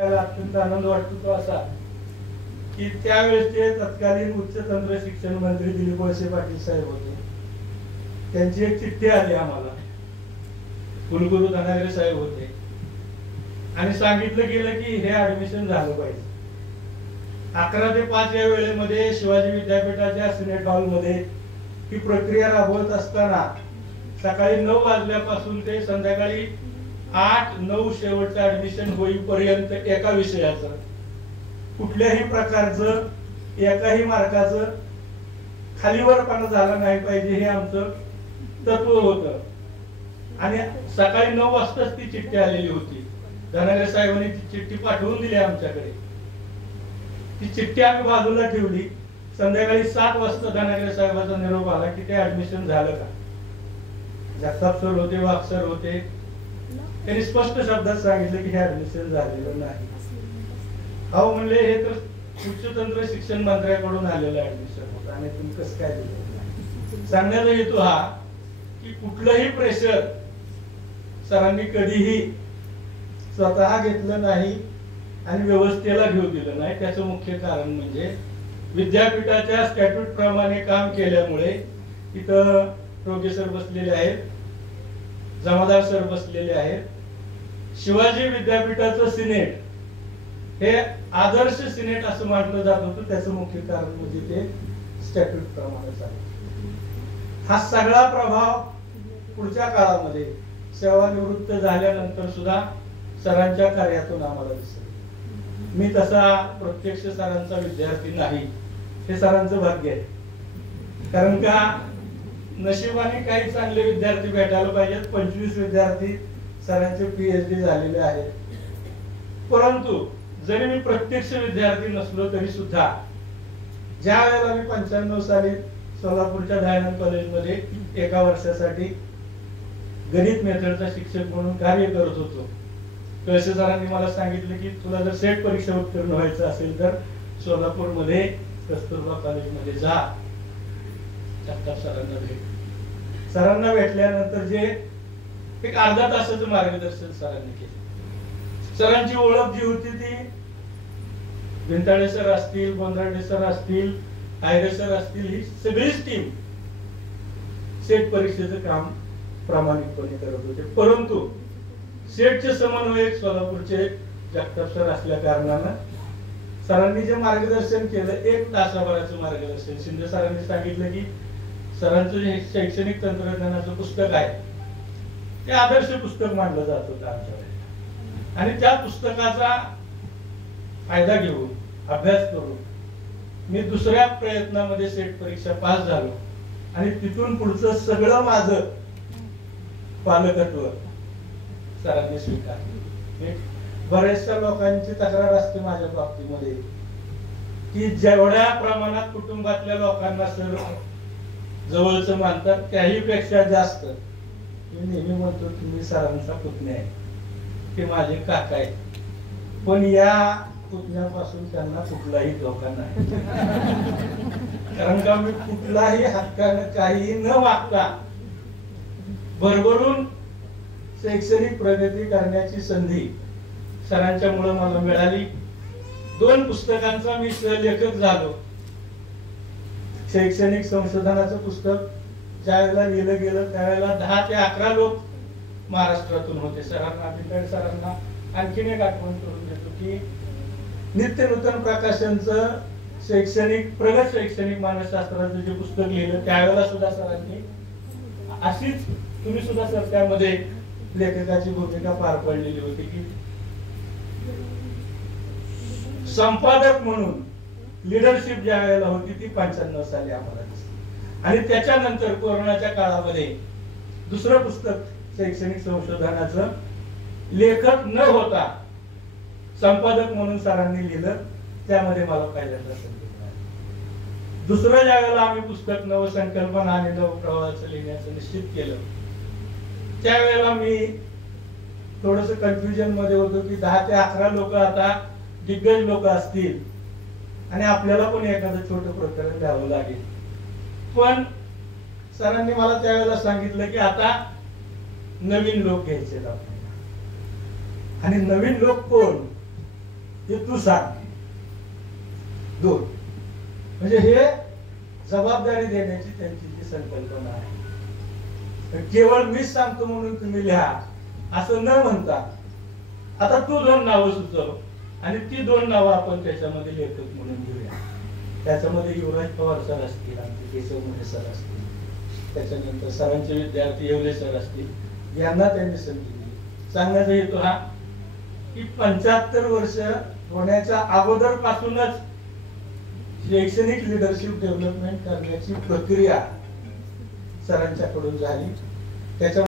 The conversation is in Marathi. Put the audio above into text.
अत्यंत आनंद वाटतो तो असा की त्यावेळेसचे तत्कालीन उच्च तंत्र शिक्षण मंत्री दिलीप वळसे पाटील साहेब होते. त्यांची एक चिठ्ठी आली आम्हाला, कुलगुरू धनागरे साहेब होते, आणि सांगितलं गेलं की हे ऍडमिशन झालं पाहिजे. 11 ते 5 या वेळेमध्ये शिवाजी विद्यापीठाच्या सिनेट हॉलमध्ये ही प्रक्रिया राबवत असताना सकाळी 9 वाजल्यापासून ते संध्याकाळी 8-9 शेवटचं ऍडमिशन होईपर्यंत एका विषयाचं कुठल्याही प्रकारचं एकाही मार्काचं खालीवरपणा झाला नाही पाहिजे हे आमचं तत्व होतं. आणि सकाळी 9 वाजताच ती चिठ्ठी आलेली होती. धनागरे साहेबांनी ती चिठ्ठी पाठवून दिली आमच्याकडे. ती चिठ्ठी आम्ही बाजूला ठेवली. संध्याकाळी 7 वाजता धनागरे साहेबांचा निरोप आला की ते ऍडमिशन झालं का. जगताप सर होते, वाघ सर होते, त्यांनी स्पष्ट शब्दात सांगितलं की हे ऍडमिशन झालेलं नाही. अहो म्हणले हे तर उच्च तंत्र शिक्षण मंत्र्याकडून आलेलं ऍडमिशन होतं आणि तुम्ही कसं काय दिलं. सांगण्याचा हेतू हा की कुठलंही प्रेशर सरांनी कधीही स्वतः घेतलं नाही आणि व्यवस्थेला घेऊ दिलं नाही. त्याचं मुख्य कारण म्हणजे विद्यापीठाच्या स्टॅट्यूट प्रमाणे काम केल्यामुळे इथं प्रोफेसर बसलेले आहेत, जमादार सर बसलेले आहेत. शिवाजी विद्यापीठाचं सिनेट हे आदर्श सिनेट असं म्हटलं जात होतं. त्याचं मुख्य कारण म्हणजे ते स्टॅट्यूट प्रमाणे आहे. हा सगळा प्रभाव पुढच्या काळामध्ये सेवानिवृत्त झाल्यानंतर सुद्धा सरांच्या कार्यातून आम्हाला दिसतो. मी तसा प्रत्यक्ष सरांचा विद्यार्थी नाही, हे सरांचं भाग्य आहे. कारण का नशिबाने काही चांगले विद्यार्थी भेटायला पाहिजेत. 25 विद्यार्थी सरांचे PhD झालेले आहेत. परंतु जरी मी प्रत्यक्ष विद्यार्थी नसलो तरी सुद्धा ज्या वेळेला मी 95 साली सोलापूरच्या दयानंद कॉलेजमध्ये एका वर्षासाठी गणित मेथडचा शिक्षक म्हणून कार्य करत होतो, कळसे सरांनी मला सांगितलं की तुला जर सेट परीक्षा उत्तीर्ण व्हायचं असेल तर सोलापूरमध्ये कस्तुरबा कॉलेजमध्ये जा, जगताप सरांना भेट. सरांना भेटल्यानंतर जे एक अर्धा तासाचं मार्गदर्शन सरांनी केलं. सरांची ओळख जी होती ती भिंताडे सर असतील, बोंद्राडे सर असतील, आयरे सर असतील, ही सगळीच टीम सेट परीक्षेचं काम प्रामाणिकपणे करत होते. परंतु सेटचे समन्वयक सोलापूरचे जगताप सर असल्या कारणानं सरांनी जे मार्गदर्शन केलं, 1 तासाभराचं मार्गदर्शन. शिंदे सरांनी सांगितलं की सरांचं जे शैक्षणिक तंत्रज्ञानाचं पुस्तक आहे ते आदर्श पुस्तक मानलं जात होतं आमच्याकडे. आणि त्या पुस्तकाचा फायदा घेऊन अभ्यास करून मी दुसऱ्या प्रयत्नामध्ये सेट परीक्षा पास झालो. आणि तिथून पुढचं सगळं माझं पालकत्व सरांनी स्वीकारलं. बऱ्याचशा लोकांची तक्रार असते माझ्या बाबतीमध्ये की जेवढ्या प्रमाणात कुटुंबातल्या लोकांना सर जवळचं मानतात त्याही पेक्षा जास्त मी नेहमी म्हणतो की मी सरांचा पुतण्या आहे, ते माझे काका आहेत. पण या पुतण्यापासून त्यांना कुठलाही धोका नाही. कारण का मी कुठलाही हक्कानं काही न मागता भरभरून शैक्षणिक प्रगती करण्याची संधी सरांच्या मुळे मला मिळाली. 2 पुस्तकांचा मी सहलेखक झालो. शैक्षणिक संशोधनाचं पुस्तक ज्यावेळेला लिहिलं गेलं त्यावेळेला 10 ते 11 लोक महाराष्ट्रातून होते. सरांना भिंताडे सरांना आणखीन एक आठवण करून देतो की नित्य नूतन प्रकाशनचं प्रगत शैक्षणिक मानसशास्त्राचं जे पुस्तक लिहिलं त्यावेळेला सुद्धा सरांनी अशीच, तुम्ही सुद्धा सर त्यामध्ये लेखकाची भूमिका पार पडलेली होती की संपादक म्हणून लीडरशिप ज्या वेळेला होती ती 95 साली आम्हाला दिसली. आणि त्याच्यानंतर कोरोनाच्या काळामध्ये दुसरं पुस्तक शैक्षणिक संशोधनाचं लेखक न होता संपादक म्हणून सरांनी लिहिलं. त्यामध्ये मला पहिल्यांदा संधी मिळाली. दुसरं ज्या वेळेला आम्ही पुस्तक नवसंकल्पना आणि नवप्रवाहाचं लिहिण्याचं निश्चित केलं त्यावेळेला मी थोडस कन्फ्युजन मध्ये होतो की 10 ते 11 लोक आता दिग्गज लोक असतील आणि आपल्याला पण एखादं छोटं प्रकरण द्यावं लागेल. पण सरांनी मला त्यावेळेला सांगितलं की आता नवीन लोक घ्यायचे आपल्याला. आणि नवीन लोक कोण हे तू सांग. 2 म्हणजे हे जबाबदारी देण्याची त्यांची जी संकल्पना आहे. केवळ मीच सांगतो म्हणून तुम्ही लिहा असं न म्हणता आता तू 2 नावं सुचव आणि ती 2 नावं आपण त्याच्यामध्ये लेखक म्हणून घेऊया. त्याच्यामध्ये युवराज पवार सर असतील, आमचे केशव मोरे सर असतील, त्याच्यानंतर सरांचे विद्यार्थी येवले सर असतील. यांना त्यांनी संधी दिली. सांगण्याचा हेतू हा की 75 वर्ष होण्याच्या अगोदर पासूनच शैक्षणिक लिडरशिप डेव्हलपमेंट करण्याची प्रक्रिया सरांच्याकडून झाली. त्याच्या